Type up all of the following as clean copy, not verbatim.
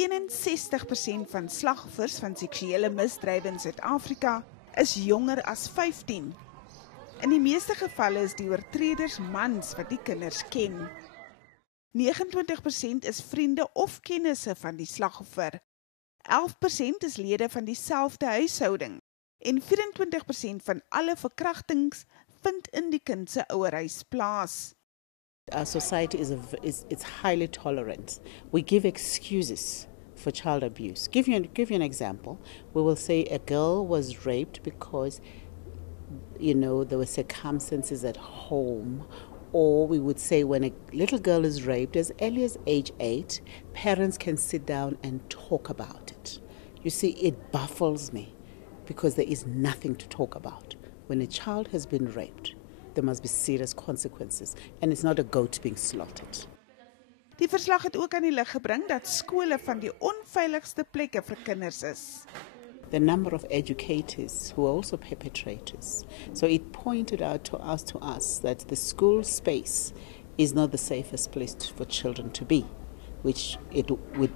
61% van slagvoors van seksuele misdrywe in Suid-Afrika is jonger as 15. In die meeste gevalle is die oortreders mans wat die kinders ken. 29% is vriende of kennisse van die slagoffer. 11% is lede van dieselfde huishouding. En 24% van alle verkrachtings vind in die kind se ouerhuis plaas. Our society is highly tolerant. We give excuses for child abuse. Give you an example. We will say a girl was raped because, there were circumstances at home. Or we would say when a little girl is raped, as early as age 8, parents can sit down and talk about it. You see, it baffles me because there is nothing to talk about. When a child has been raped, there must be serious consequences, and it's not a goat being slaughtered. Die verslag het ook aan die lig gebring dat skole van die onveiligste plekke vir kinders is. The number of educators who are also perpetrators. So it pointed out to us that the school space is not the safest place for children to be, which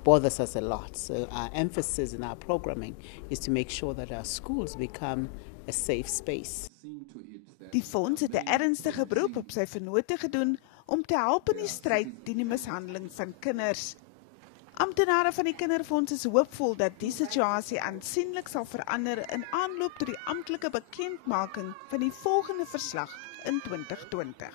bothers us a lot. So our emphasis in our programming is to make sure that our schools become a safe space. Die fonds het 'n ernstige beroep op sy vennote gedoen om te help in die stryd teen die mishandeling van kinders. Amptenare van die Kinderfonds is hoopvol dat die situasie aansienlik sal verander in aanloop tot die amptelike bekendmaking van die volgende verslag in 2020.